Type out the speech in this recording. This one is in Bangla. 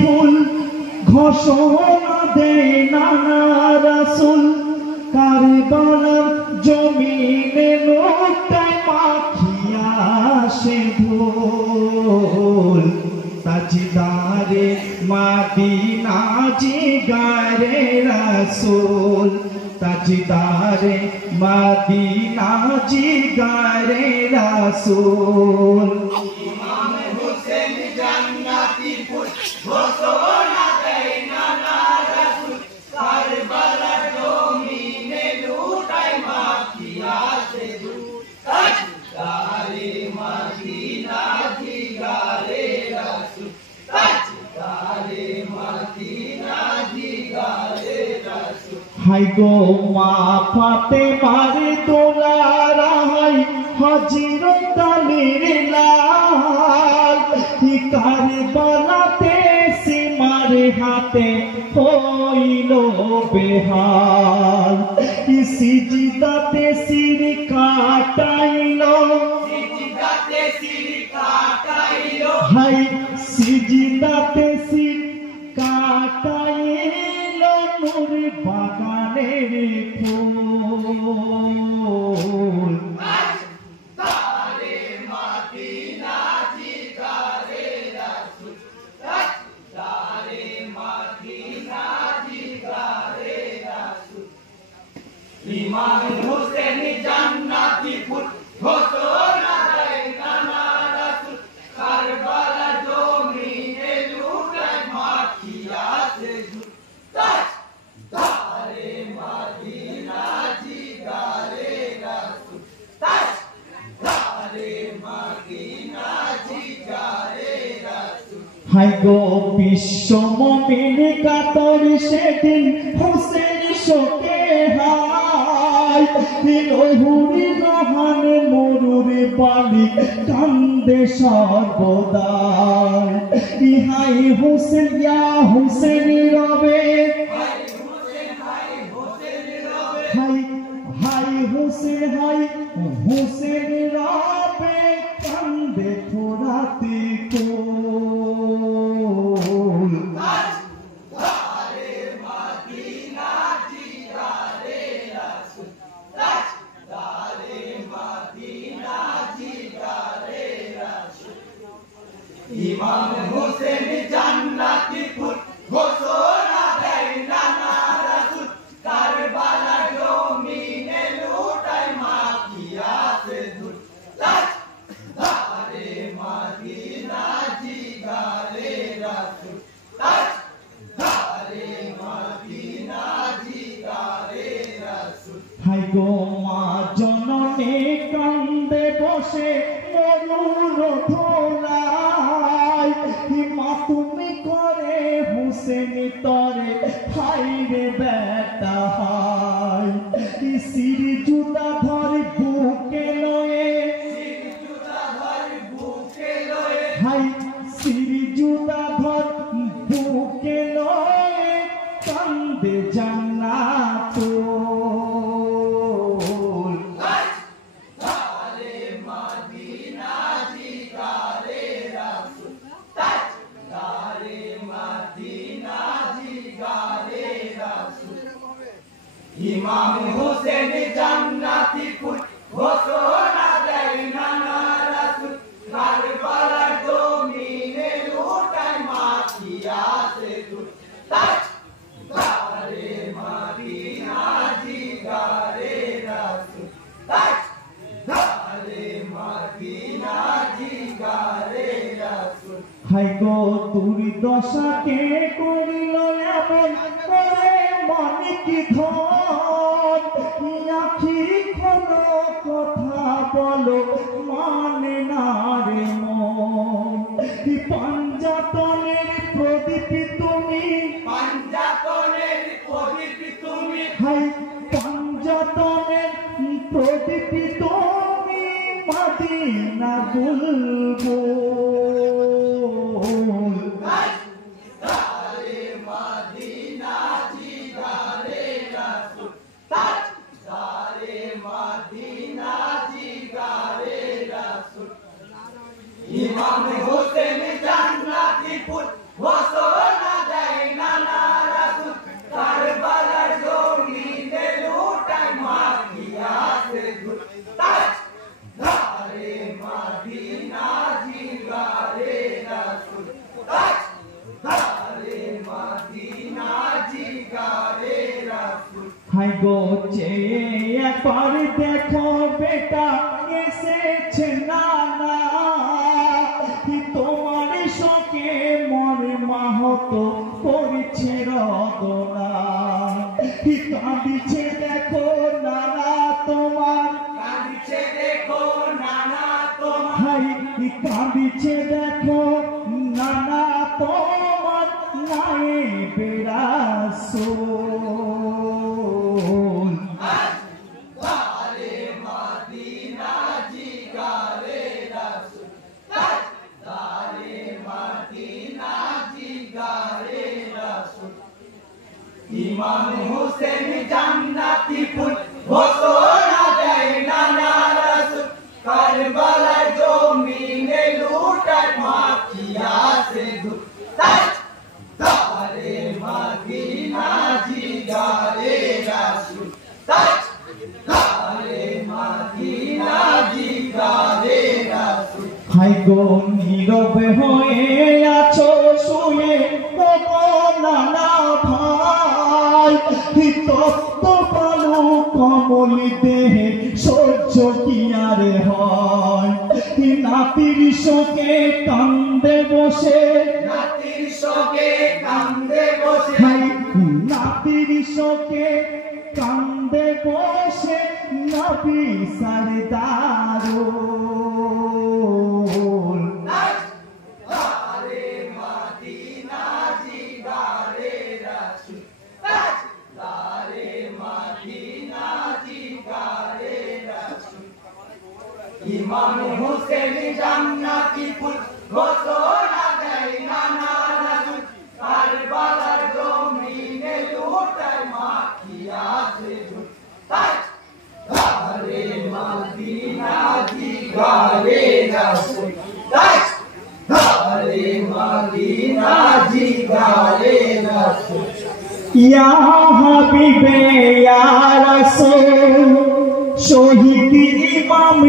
ফুল ঘোষণা দেয় নানা রাসূল কারবালার জমিনে লোকটায় মাখিয়া সে ধুল তাজদারে মদিনা জিগারে রাসূল তাজদারে মদিনা জিগারে রাসূল ইমাম হোসেন জান্নাতি ফুল ঘোষণা দেয় নানা রাসূল কারবালার জমিনে লুটায় মাখিয়া সে ধুল তাজদারে মদিনা জিগারে রাসূল তাজদারে মদিনা জিগারে রাসূল হাই গো মা ফাতেমার দোলার হাই হযরত আলীর লাল কারবালাতে সীমার হাতে হইল বেহাল সিজদাতে শির কাটাইল সিজদাতে শির কাটাইল হাই সিজদাতে শির কাটাইল নূর বাগানের ফুল তাজদারে মদিনা জিগারে রাসূল তাজদারে মদিনা জিগারে রাসূল ইমাম হোসেন জান্নাতি ফুল ঘোষণা দেয় নানা রাসূল কারবালার জমিনে লুটায় মাখিয়া সে ধুল তাজদারে মদিনা জিগারে রাসূল তাজদারে মদিনা জিগারে রাসূল হাই গো বিশ্ব মুমিন কাতর সেদিন হোসেন শোকে হাই লহুরি রহান মরুর বালি কান্দে সর্বদাই হাই হোসেন ইয়া হোসেন রবে হাই হোসেন রবে হাই হাই হোসেন হাই হোসেন রবে কান্দে থোড়াতে কোল তাজদারে মদিনা জিগারে রাসূল তাজদারে মদিনা জিগারে রাসূল ইমাম হোসেন জান্নাতি ফুল ঘোষণা দেয় নানা রাসূল কারবালার জমিনে লুটায় মাখিয়া সে ধুল তাজদারে মদিনা জিগারে রাসূল তাজদারে মদিনা জিগারে রাসূল হাই গো মা জননী কান্দে বসে মরুর ধোলাই মা তুমি করে হোসেন তরে হাই রে বেটা হাই শির জুতা ধরে বুকে লয়ে জুতা ধর বুকে লয়ে হাই শির জুতা ধর বুকে লয়ে কান্দে জান্নাতুল তাজদারে মদিনা জিগারে রাসূল তাজদারে মদিনা জিগারে রাসূল ইমাম হোসেন জান্নাতি ফুল ঘোষণা দেয় নানা রাসূল কারবালার জমিনে লুটায় মাখিয়া সে ধুল তাজদারে মদিনা জিগারে রাসূল তাজদারে মদিনা জিগারে রাসূল হাই গো দুর্দশাকে করিল এমন করে মনে কি ধন আখি কোনো কথা বলো মানে না রে মন পাঞ্জাতনের প্রদীপ তুমি পাঞ্জাতনের প্রদীপ তুমি হাই পাঞ্জাতনের প্রদীপ তুমি মদিনা বুলবুল তাজদারে মদিনা জিগারে রাসূল তাজদারে মদিনা জিগারে রাসূল ইমাম হোসেন জান্নাতি ফুল হাই গো চেয়ে একবার দেখো বেটা এসেছে নানা, তোমার শোকে মনে মাহত পড়ছে রদনা, কাঁদিছে দেখো নানা তোমার, কাঁদিছে দেখো নানা তোমার, হাই কাঁদিছে দেখো নানা তোমার নায়েবে রাসূল। তাজদারে মদিনা জিগারে রাসূল, তাজদারে মদিনা জিগারে রাসূল। ইমাম হোসেন জান্নাতি ফুল ঘোষণা দেয় নানা রাসূল, কারবালার জমিনে লুটায় মাখিয়া সে ধূপ। তাজদারে মদিনা জিগারে রাসূল, তাজদারে মদিনা জিগারে রাসূল। হাই গো নীরবে হয়ে আছো শুয়ে নানা ভাই, তপ্ত বালু কমলি দেহে সহ্য কি আর হয়, নাতির শোকে কান্দে বসে, নাতির শোকে কান্দে বসে, হাই নাতির শোকে কান্দে বসে নবী সরদারুল। তাজদারে মদিনা জিগারে রাসূল, তাজদারে মদিনা জিগারে রাসূল। ইমাম হোসেন জান্নাতি ফুল ঘোষণা দেয় নানা রাসূল, কারবালার জমিনে লুটায় মাখিয়া সে ধূপ। তাজদারে মদিনা জিগারে রাসূল, তাজদারে মদিনা জিগারে রাসূল। ইয়া হাবিবে ইয়া রাসূল শহীদ ইমাম